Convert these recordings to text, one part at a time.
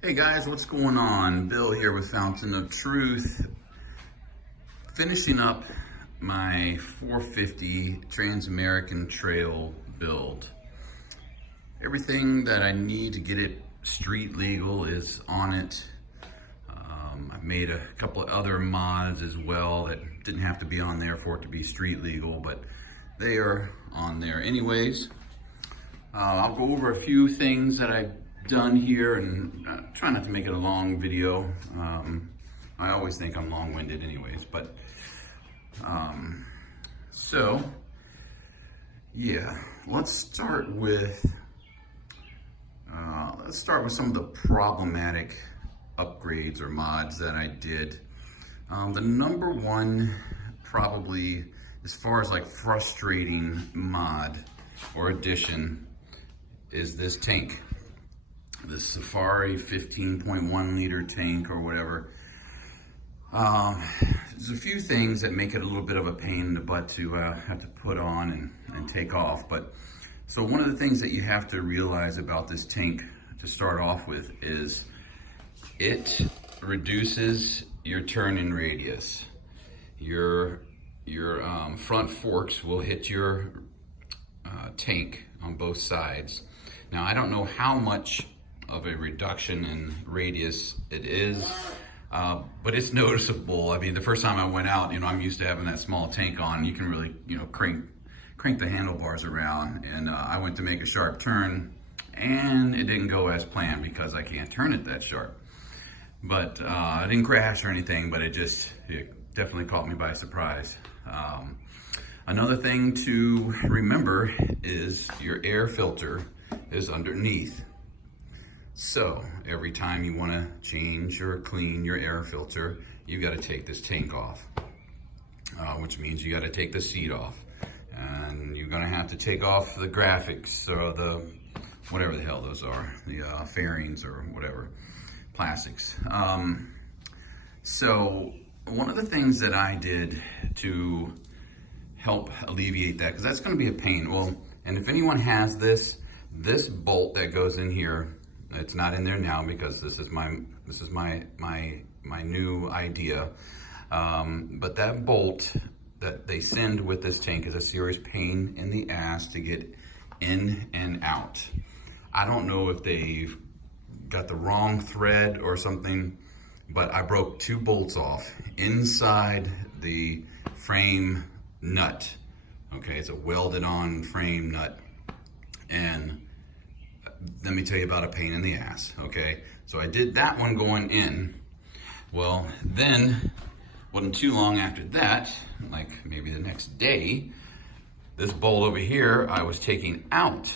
Hey guys, what's going on? Bill here with Fountain of Truth. Finishing up my 450 Trans-American Trail build. Everything that I need to get it street legal is on it. I've made a couple of other mods as well that didn't have to be on there for it to be street legal, but they are on there anyways. I'll go over a few things that I've done here and try not to make it a long video. I always think I'm long-winded anyways, but so yeah, let's start with some of the problematic upgrades or mods that I did. The number one, probably as far as like frustrating mod or addition, is this tank. This Safari 15.1 liter tank or whatever. There's a few things that make it a little bit of a pain in the butt to have to put on and take off. But so one of the things that you have to realize about this tank to start off with is it reduces your turning radius. Your front forks will hit your tank on both sides. Now I don't know how much of a reduction in radius it is, but it's noticeable. I mean, the first time I went out, I'm used to having that small tank on. You can really, crank the handlebars around, and I went to make a sharp turn, and it didn't go as planned because I can't turn it that sharp. But I didn't crash or anything, but it definitely caught me by surprise. Another thing to remember is your air filter is underneath. So every time you want to change or clean your air filter, you got to take this tank off, which means you got to take the seat off, and you're going to have to take off the graphics or the whatever the hell those are, the fairings or whatever, plastics. So one of the things that I did to help alleviate that, because that's going to be a pain. Well, and if anyone has this bolt that goes in here, it's not in there now because this is my new idea. But that bolt that they send with this tank is a serious pain in the ass to get in and out. I don't know if they've got the wrong thread or something, but I broke two bolts off inside the frame nut. Okay, it's a welded on frame nut. And let me tell you about a pain in the ass, okay? So I did that one going in. Well, then, wasn't too long after that, like maybe the next day, this bolt over here I was taking out,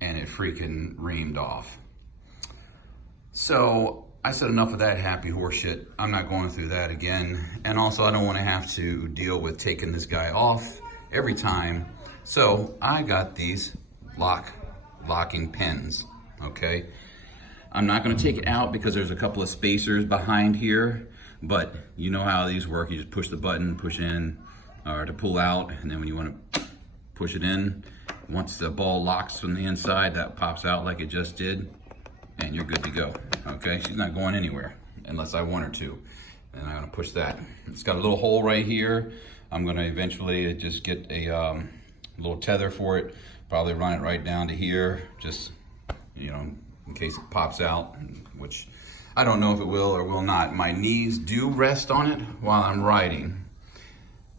and it freaking reamed off. So I said enough of that happy horse shit. I'm not going through that again. And also I don't want to have to deal with taking this guy off every time. So I got these locking pins, okay? I'm not gonna take it out because there's a couple of spacers behind here, but you know how these work. You just push the button, push in, or to pull out, and then when you wanna push it in, once the ball locks from the inside, that pops out like it just did, and you're good to go, okay? She's not going anywhere unless I want her to. And I'm gonna push that. It's got a little hole right here. I'm gonna eventually just get a little tether for it, probably run it right down to here, just, in case it pops out, which I don't know if it will or will not. My knees do rest on it while I'm riding.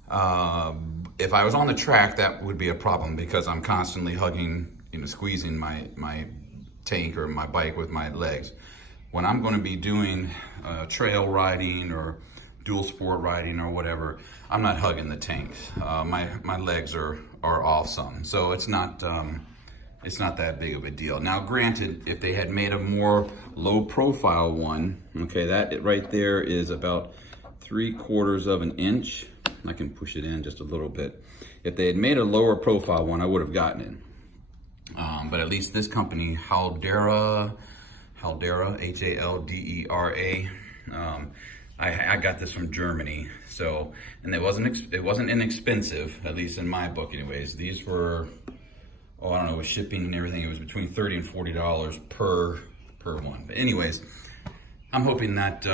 If I was on the track, that would be a problem because I'm constantly hugging, squeezing my tank or my bike with my legs. When I'm going to be doing trail riding or dual sport riding or whatever, I'm not hugging the tanks. My legs are off some, so it's not that big of a deal. Now, granted, if they had made a more low profile one, okay, that right there is about 3/4 of an inch. I can push it in just a little bit. If they had made a lower profile one, I would have gotten it. But at least this company, Handlebar, H-A-L-D-E-R-A, I got this from Germany, so, and it wasn't inexpensive, at least in my book anyways. These were, I don't know, with shipping and everything, it was between $30 and $40 per per one. But anyways, I'm hoping that,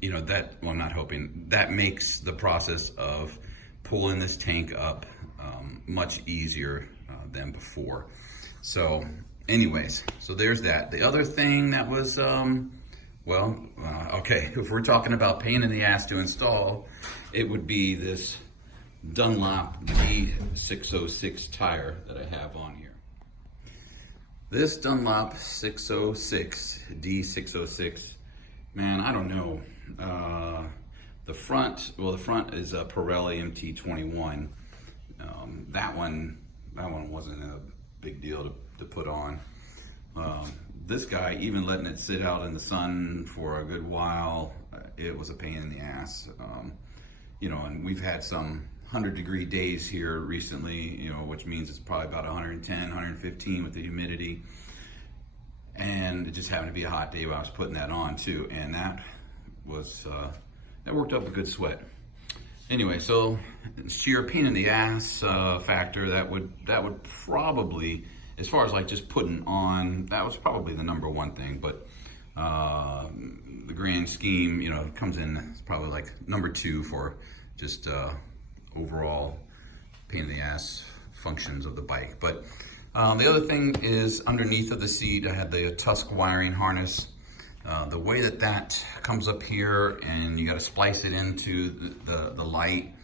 you know, well, I'm not hoping, that makes the process of pulling this tank up much easier than before. So anyways, so there's that. The other thing that was, okay, if we're talking about pain in the ass to install, it would be this Dunlop D606 tire that I have on here. This Dunlop 606, D606, man, I don't know. The front is a Pirelli MT21. That one wasn't a big deal to put on. This guy, even letting it sit out in the sun for a good while, it was a pain in the ass. You know, and we've had some 100-degree days here recently, you know, which means it's probably about 110, 115 with the humidity. And it just happened to be a hot day when I was putting that on too, and that was that worked up a good sweat. Anyway, so sheer pain in the ass factor, that would probably, as far as like just putting on, that was probably the number one thing. But the grand scheme, you know, it comes in probably like number two for just overall pain in the ass functions of the bike. But the other thing is underneath of the seat, I had the Tusk wiring harness. The way that comes up here, and you got to splice it into the light.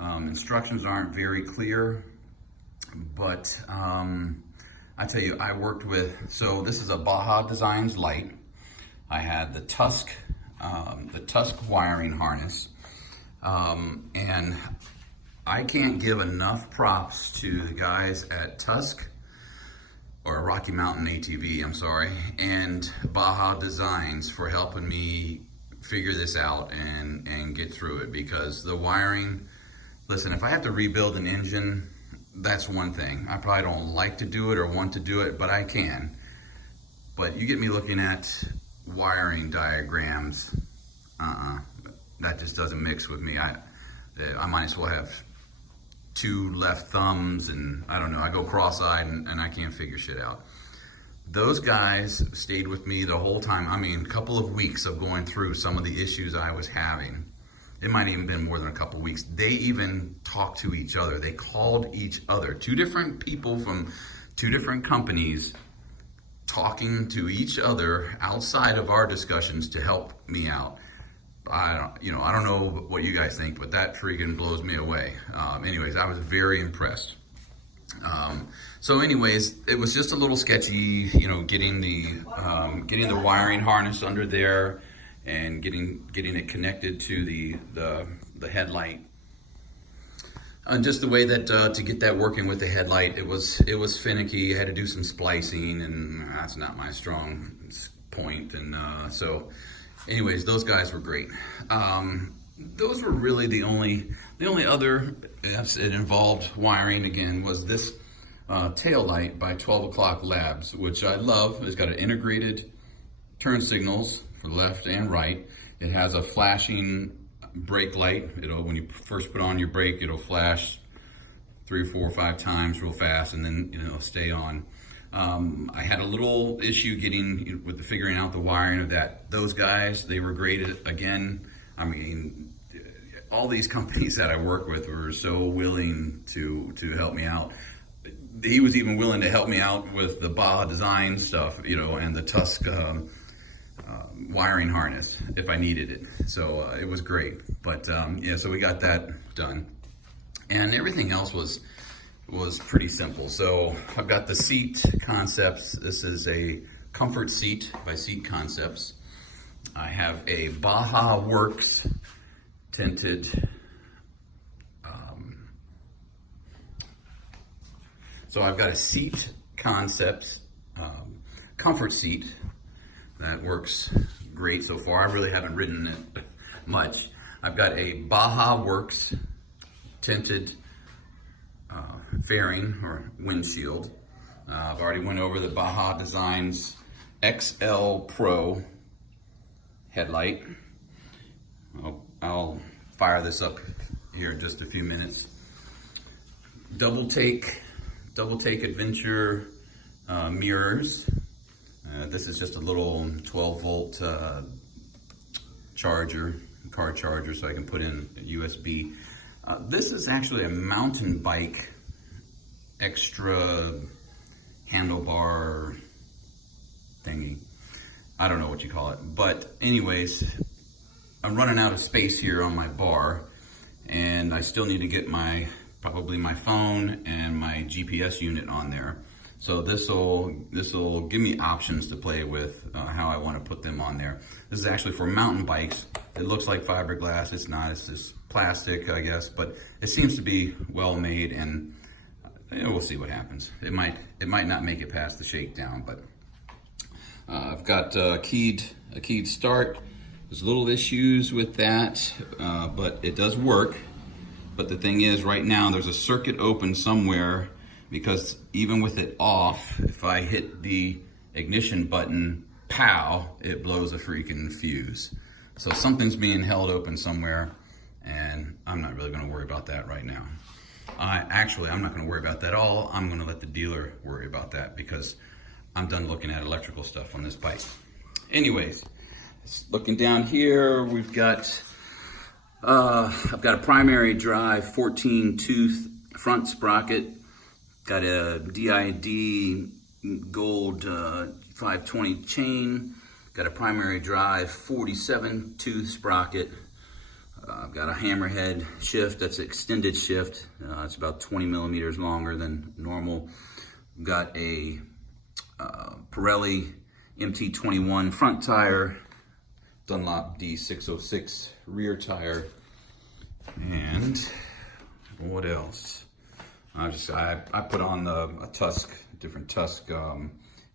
Instructions aren't very clear, but I tell you, I worked with, so this is a Baja Designs light. I had the Tusk wiring harness, and I can't give enough props to the guys at Tusk, or Rocky Mountain ATV, I'm sorry, and Baja Designs for helping me figure this out and get through it, because the wiring, listen, if I have to rebuild an engine, that's one thing. I probably don't like to do it or want to do it, but I can. But you get me looking at wiring diagrams, that just doesn't mix with me. I might as well have two left thumbs, and I don't know, I go cross-eyed and I can't figure shit out. Those guys stayed with me the whole time. I mean, a couple of weeks of going through some of the issues I was having. It might even been more than a couple of weeks. They even talked to each other. They called each other. Two different people from two different companies talking to each other outside of our discussions to help me out. I don't know what you guys think, but that freaking blows me away. Anyways, I was very impressed. So anyways, it was just a little sketchy, you know, getting the wiring harness under there and getting it connected to the headlight. And just the way that to get that working with the headlight, it was finicky. I had to do some splicing, and that's not my strong point. And so anyways, those guys were great. Those were really the only other, it involved wiring again, was this tail light by 12 O'Clock Labs, which I love. It's got an integrated turn signals for left and right. It has a flashing brake light. When you first put on your brake, it'll flash 3 or 4 or 5 times real fast, and then stay on. I had a little issue with figuring out the wiring of that. Those guys, they were great again. I mean, all these companies that I work with were so willing to help me out. He was even willing to help me out with the Baja Design stuff, and the Tusk wiring harness if I needed it. So it was great. But yeah, so we got that done, and everything else was pretty simple. So I've got the seat concepts. This is a comfort seat by Seat Concepts. I have a Baja Works tinted. So I've got a Seat Concepts comfort seat that works great so far. I really haven't ridden it much. I've got a Baja Works tinted fairing or windshield. I've already went over the Baja Designs XL Pro headlight. I'll fire this up here in just a few minutes. Double take adventure mirrors. this is just a little 12-volt car charger, so I can put in a USB. This is actually a mountain bike extra handlebar thingy. I don't know what you call it, but anyways, I'm running out of space here on my bar, and I still need to get probably my phone and my GPS unit on there. So this'll give me options to play with, how I want to put them on there. This is actually for mountain bikes. It looks like fiberglass. It's not. It's just plastic, I guess, but it seems to be well made, and we'll see what happens. It might not make it past the shakedown, but I've got a keyed start. There's little issues with that, but it does work. But the thing is, right now there's a circuit open somewhere, because even with it off, if I hit the ignition button, pow, it blows a freaking fuse. So something's being held open somewhere, and I'm not really gonna worry about that right now. I'm not gonna worry about that at all. I'm gonna let the dealer worry about that, because I'm done looking at electrical stuff on this bike. Anyways, looking down here, we've got, I've got a primary drive 14 tooth front sprocket. Got a DID gold 520 chain. Got a primary drive 47 tooth sprocket. I've got a hammerhead shift, that's extended shift. It's about 20 millimeters longer than normal. Got a Pirelli MT21 front tire, Dunlop D606 rear tire, and what else? I put on a different Tusk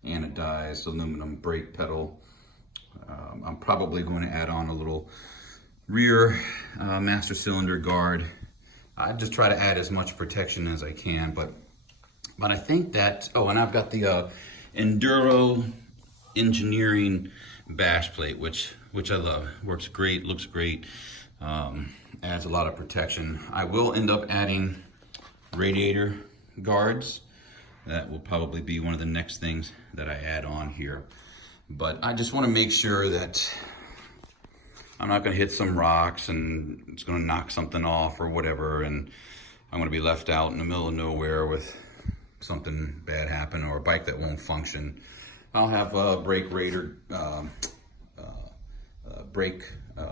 anodized aluminum brake pedal. I'm probably going to add on a little rear master cylinder guard. I just try to add as much protection as I can, but I think that, and I've got the Enduro Engineering bash plate, which I love. Works great, looks great, adds a lot of protection. I will end up adding radiator guards. That will probably be one of the next things that I add on here. But I just want to make sure that I'm not going to hit some rocks and it's going to knock something off or whatever, and I'm going to be left out in the middle of nowhere with something bad happen, or a bike that won't function. I'll have brake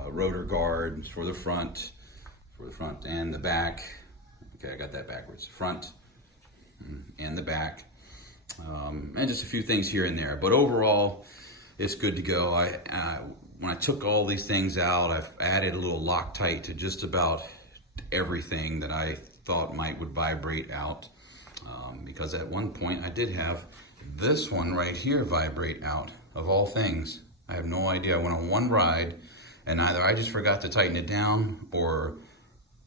rotor guards for the front and the back. Okay, I got that backwards. Front and the back, and just a few things here and there. But overall, it's good to go. When I took all these things out, I've added a little Loctite to just about everything that I thought would vibrate out. Because at one point I did have this one right here vibrate out, of all things. I have no idea. I went on one ride, and either I just forgot to tighten it down, or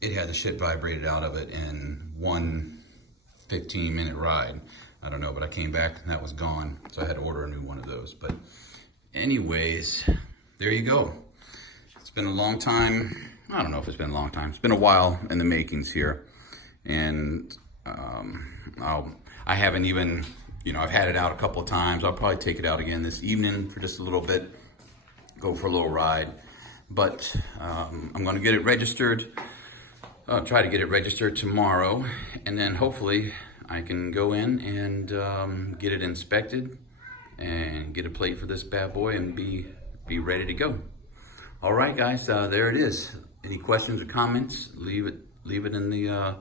it had the shit vibrated out of it in one 15-minute ride. I don't know, but I came back and that was gone. So I had to order a new one of those. But anyways, there you go. It's been a long time. I don't know if it's been a long time. It's been a while in the makings here. And I haven't even, I've had it out a couple of times. I'll probably take it out again this evening for just a little bit, go for a little ride. But I'm gonna get it registered. I'll try to get it registered tomorrow, and then hopefully I can go in and get it inspected and get a plate for this bad boy and be ready to go. All right, guys, there it is. Any questions or comments, leave it in the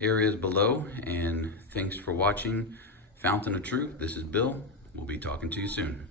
areas below, and thanks for watching Fountain of Truth. This is Bill. We'll be talking to you soon.